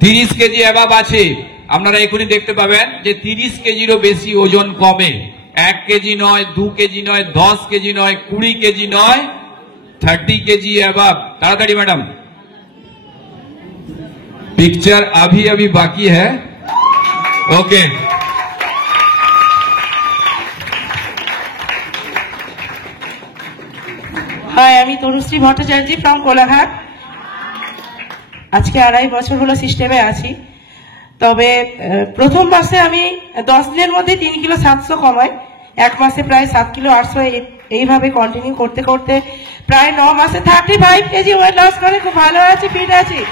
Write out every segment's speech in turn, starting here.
30 KG অ্যাবাব আছে, আপনারা এখনই দেখতে পাবেন যে 30 কেজিরও বেশি ওজন কমে। 1 কেজি নয়, 2 কেজি নয়, 10 কেজি নয়, 20 কেজি নয়, 30 কেজি অ্যাবাব। তাড়াতাড়ি ম্যাডাম, पिक्चर अभी अभी बाकी है। ओके, हाय, আমি তনুশ্রী ভট্টাচার্য ফ্রম কোলাঘাট। আজকে 2.5 বছর হলো সিস্টেমে আছি। তবে প্রথম মাসে আমি 10 দিনের মধ্যে 3 কিলো 700 কমাই, 1 মাসে প্রায় 7 কিলো 800, এইভাবে কন্টিনিউ করতে করতে প্রায় 9 মাসে 35 কেজি ওয়েট লস করে খুব ভালো আছি, ফিট আছি।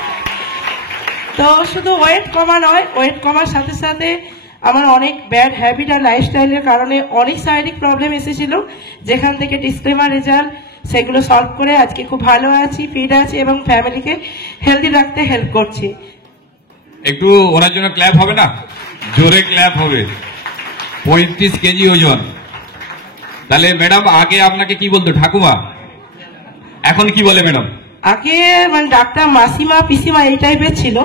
তো শুধু ওয়েট কমা নয়, ওয়েট কমার সাথে সাথে আমার অনেক ব্যাড হ্যাবিট আর লাইফস্টাইলের কারণে অনেক শারীরিক প্রবলেম এসেছিল, যেখান থেকে ডিসক্লেমার রেজাল্ট সেগুলো সলভ করে আজকে খুব ভালো আছি, ফিট আছি এবং ফ্যামিলিকে হেলদি রাখতে হেল্প করছি। একটু ওনার জন্য ক্ল্যাপ হবে না? জোরে ক্ল্যাপ হবে। 35 কেজি ওজন। তাহলে ম্যাডাম আগে আপনাকে কি বলতো, ঠাকুমা? এখন কি বলে ম্যাডাম? আগে মানে ডাক্তার মাসিমা পিসিমা এই টাইপের ছিল,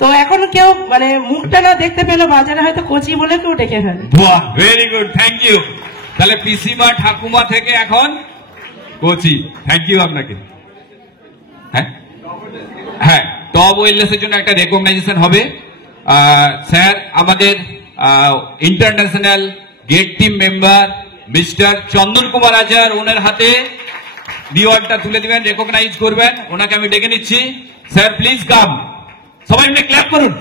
তো এখন কেউ মানে মুখটা না দেখতে পেলো বাজারে হয়তো কোচি বলে কেউ ডেকে ফেলে। বাহ, ভেরি গুড, থ্যাংক ইউ। তাহলে পিসিমা ঠাকুমা থেকে এখন কোচি। থ্যাংক ইউ আপনাকে। হ্যাঁ হ্যাঁ, টপ ওয়েলনেসের জন্য একটা রেকগনাইজেশন হবে। স্যার আমাদের international gate team member mister Chandan Kumar Achar, ওনার হাতে রিওয়ার্ডটা তুলে দিবেন, রেকগনাইজ করবেন। ওনাকে আমি ডেকে নিচ্ছি। স্যার প্লিজ কাম, সবাই মিলে ক্ল্যাপ করুন।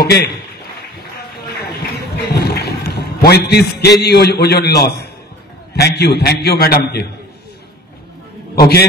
ওকে, 35 কেজি ওজন লস। থ্যাংক ইউ ম্যাডামকে। ওকে।